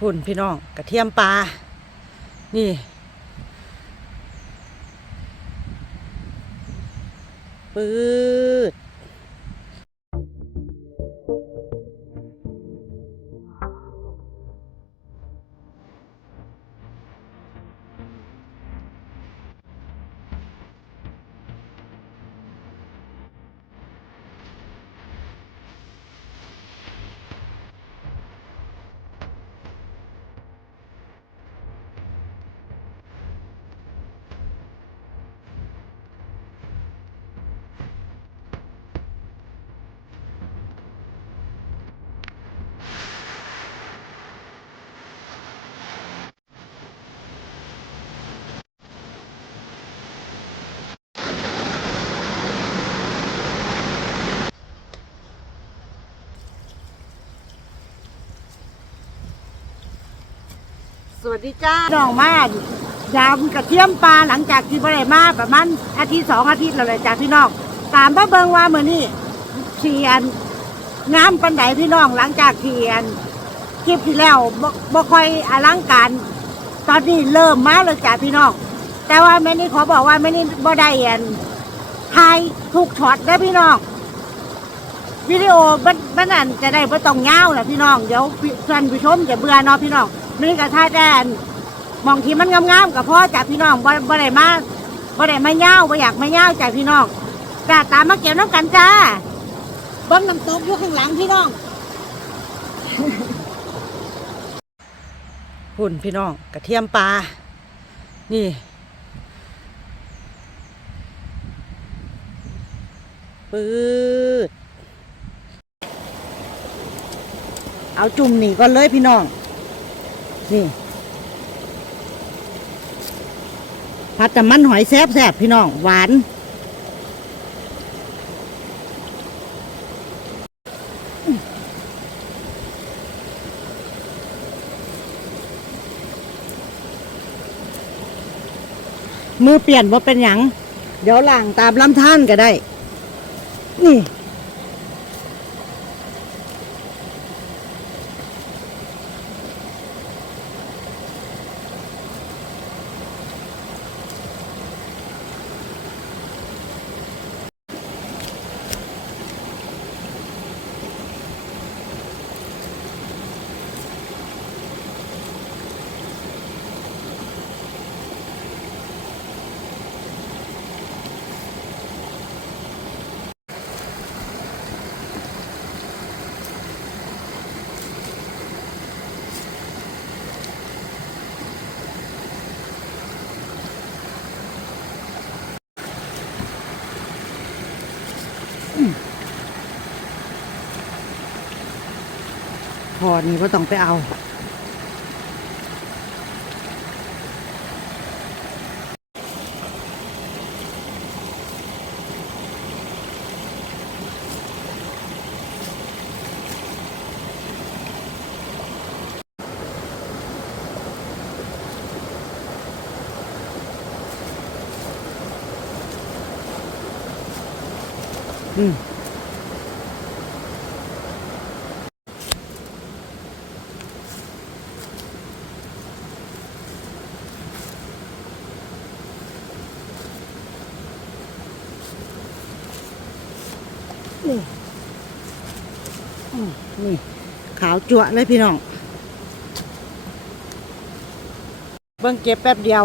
หุ่นพี่น้องกระเทียมปลา นี่ ปืด วัสดีจ้าน้องมากยำกระเทียมปลาหลังจากที่บริมาประมาณอาทิตย์สองอาทิตย์แล้วเลยจ้าพี่น้องตามมาเบิงว่าเมื่อนี้เชียนงามปันไดพี่น้องหลังจากเชียนคลิปที่แล้วบ่บ่ค่อยอลังการตอนนี้เริ่มมาเลยจ้าพี่น้องแต่ว่าแม่นี่ขอบอกว่าแม่นี่บ่ได้เอ็นถ่ายทุกช็อตเด้พี่น้อง วิดีโอบันบันนั่นจะได้ไม่ต้องเงาวนะพี่น้องเดี๋ยวพี่ท่านผู้ชมจะเบื่อเนาะพี่น้องนี่ก็ท่าแดนมองที่มันงามๆกับพ่อจากพี่น้องบ่บ่ได้มาบ่ได้มาเงาวบ่อยากมาเงาวจากพี่น้องจ้าตามมาเก็บน้ำกันจ้าเบิ้งน้ำตกอยู่ข้างหลังพี่น้องหุ่นพี่น้องกระเทียมปลานี่ปืด เอาจุ่มนี่ก่อนเลยพี่น้อง นี่ผัดแต่มันหอยแซบแซบพี่น้อง หวาน มือเปลี่ยนว่าเป็นหยัง เดี๋ยวล่างตามลำท่านก็ได้ นี่ พอนี่ก็ต้องไปเอาอืม นี่ขาวจั่วเลยพี่น้อง เบิ่งเก็บแป๊บเดียว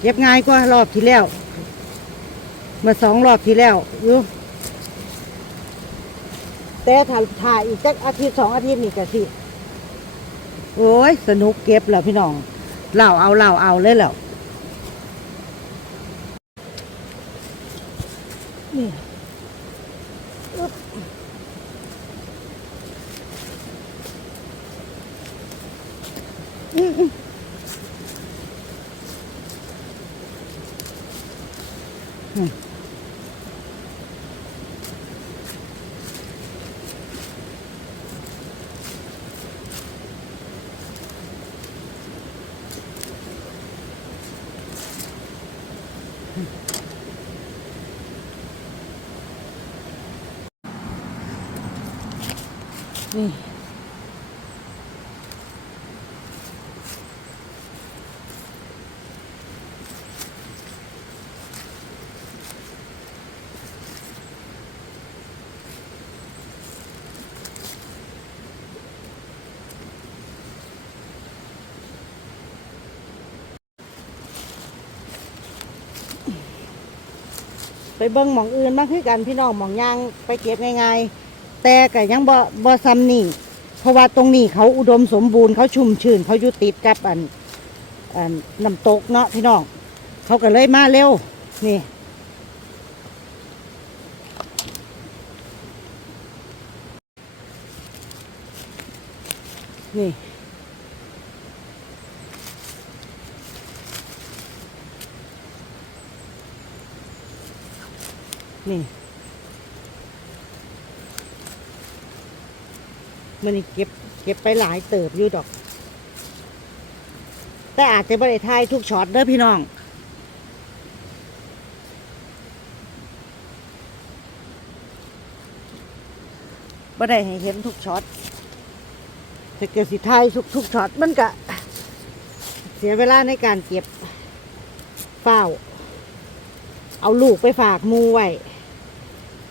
เก็บง่ายกว่ารอบที่แล้ว เมื่อสองรอบที่แล้วยูแต่ถ่ายถ่ายอีกสักอาทิตย์สองอาทิตย์นี่ก็สิโอ้ย สนุกเก็บแล้วพี่น้องเหล่าเอาเหล่าเอาเลยแล้วนี่ นี่ไปเบิ้งหมองอื่นบ้างคือกันพี่น้องหมองย่างไปเก็บง่ายๆ แต่ก็ยังบ่บ่ซ้ำนี่เพราะว่าตรงนี้เขาอุดมสมบูรณ์เขาชุ่มชื้นเขาอยู่ติดกับอันอันน้ำตกเนาะพี่น้องเขาก็เลยมาเร็วนี่นี่นี่ มันนี่เก็บเก็บไปหลายเติบอยู่ดอก แต่อาจจะไม่ได้ทายทุกช็อตเด้อพี่น้องไม่ได้ให้เห็นทุกช็อตถ้าเกิดสิทายทุกทุกช็อตมันก็เสียเวลาในการเก็บเฝ้า เอาลูกไปฝากมูไว้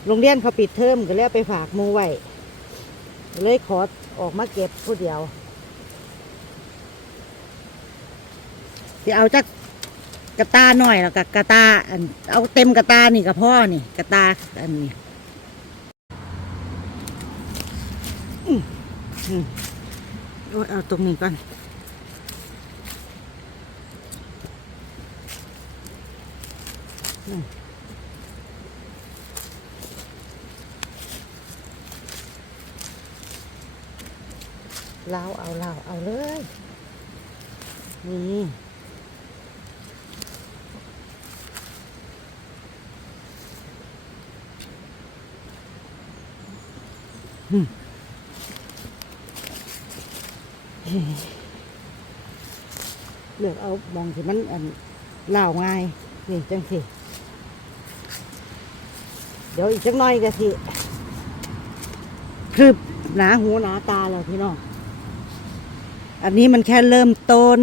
โรงเรียนเขาปิดเทอมก็เลยไปฝากมูไว้ เลยขอออกมาเก็บผู้เดียวที่เอาจากกระตาหน่อยแล้วกับกระตาอันเอาเต็มกระตานี่กับพ่อนี่กระตาอันนี้อืมอืมโอ้ยเอาตรงนี้ก่อนอืม เล่าเอาเล่าเอาเลย นี่เลือกเอามองที่มันอันเล่าวง่ายนี่จังสิเดี๋ยวอีกจักหน่อยก็สิพรึบหนาหูหนาตาแล้วพี่น้อง อันนี้มันแค่เริ่มต้น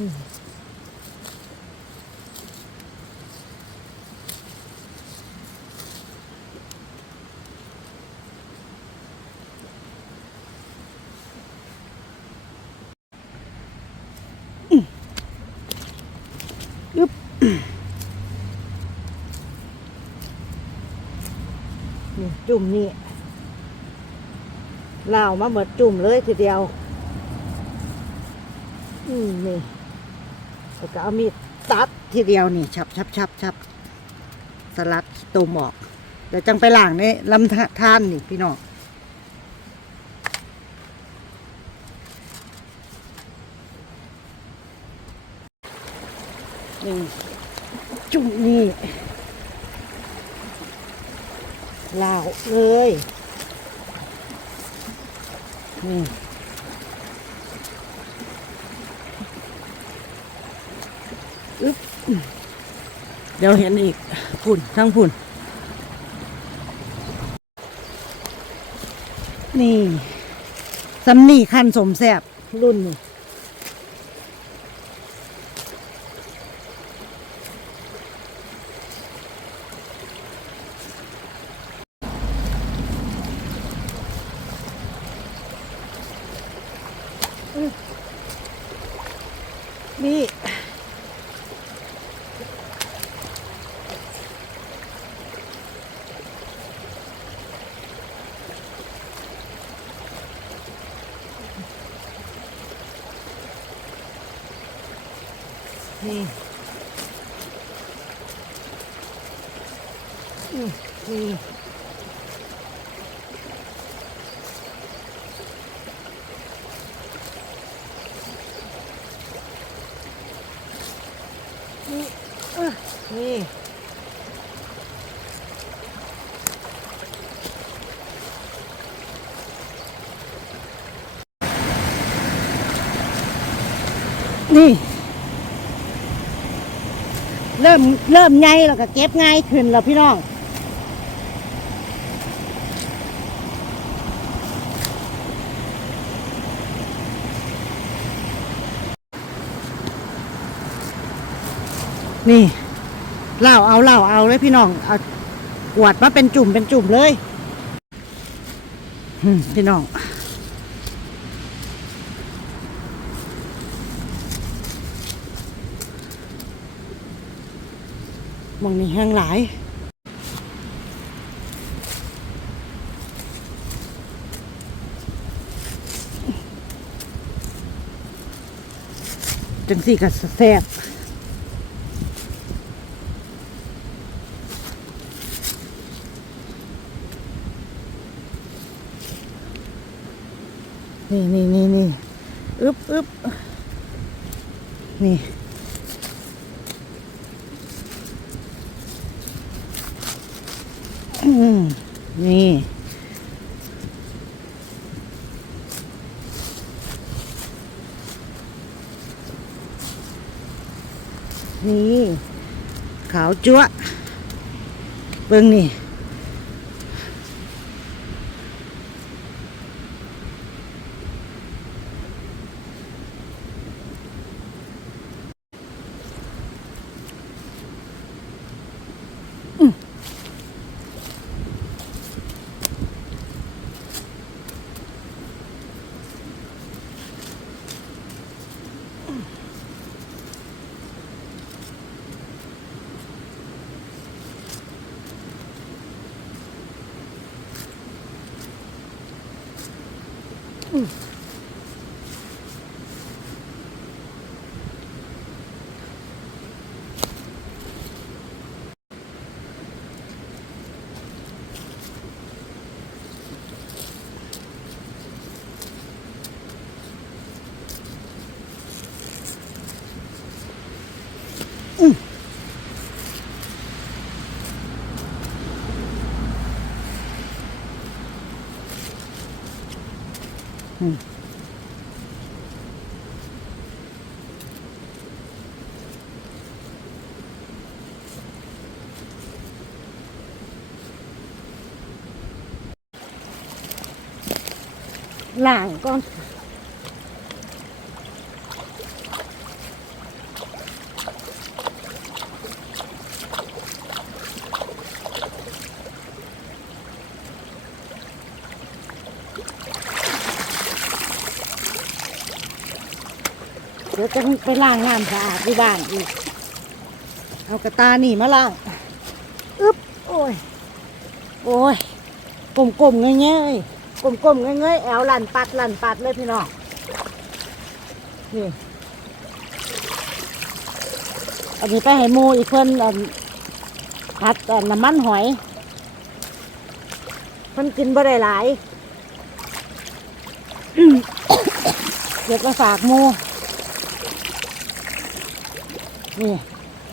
อึ๊บนี่จุ่มนี่ลาวมาหมดจุ่มเลยทีเดียว อืมนี่ แล้วก็เอามีดตัดทีเดียวนี่ชับชับชับชับสลัดตุ่มออก เดี๋ยวจังไปล้างในลำธารนี่พี่น้องนี่จุ่มนี่ลาวเลยนี่ อึ๊บ เดี๋ยวเห็นอีกพุ่นทั้งพุ่น นี่สำนีขันสมแสบรุ่นนี่นี่ Mm. Mm. Mm. Mm. Mm. ริ่มเริ่มไงแล้วก็เก็บง่ายขึ้นแล้วพี่น้องนี่เล่าเอาเล่าเอาเลยพี่น้องเอากวดมาเป็นจุ่มเป็นจุ่มเลยพี่น้อง มองนี่แห้งหลายจังสี่ก็แซ่บนี่นี่นี่นี่อึบอึบนี่ อืมนี่ นี่ ขาวจั๊วเบิ่งนี่ ล่างก่อนเดี๋ยวจะไปล้างน้ำสะอาดที่บ้านอีก เอากระตาหนีมาล้าง อึ๊บ โอ้ย โอ้ยกลมๆเงี้ยๆ กลมๆเงยๆแอวลันปัดลันปัดเลยพี่น้องนี่อันนี้ไปให้มูอีกเพิ่นอันผัดน้ำมันหอยเพิ่นกินบ่ได้หลายเดี๋ยวไปฝากมูนี่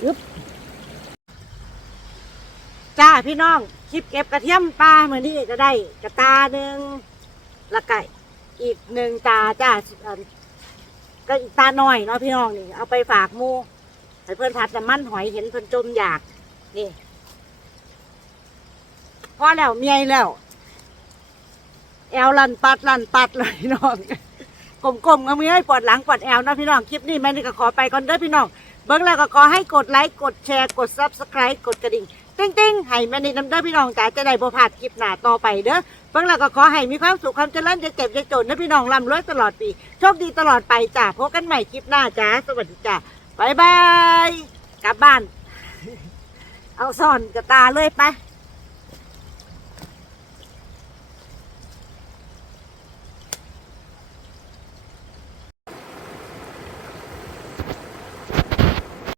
อึ๊บ จ้าพี่น้องคลิปเก็บกระเทียมปลาเมื่อนี้จะได้กระตาหนึ่งละไก่อีกหนึ่งตาจ้าก็อีกตาหน่อยเนาะพี่น้องนี่ เอาไปฝากมูให้เพื่อนผัดน้ำมันหอยเห็นเพื่อนจมอยากนี่พอแล้วเมียแล้ว แอลลันปัดลันปัดเลยพี่น้องกลมๆก็มีให้ปวดหลังปวดแอลนะพี่น้องคลิปนี้แม่นี่ก็ขอไปก่อนเด้อพี่น้อง เบิ้งแล้วก็ขอให้กดไลค์กดแชร์กด subscribe กดกระดิ่งติ้งๆให้แม่นี่น้ำเด้อพี่น้องจ๋าจะได้บ่พลาดคลิปหน้าต่อไปเด้อเบิ้งแล้วก็ขอให้มีความสุขความเจริญจะเจ็บจะจนนะพี่น้องร่ำรวยตลอดปีโชคดีตลอดไปจ้าพบกันใหม่คลิปหน้าจ้าสวัสดีจ้าบายบายกลับบ้าน เอาซ่อนกระตาเลยไป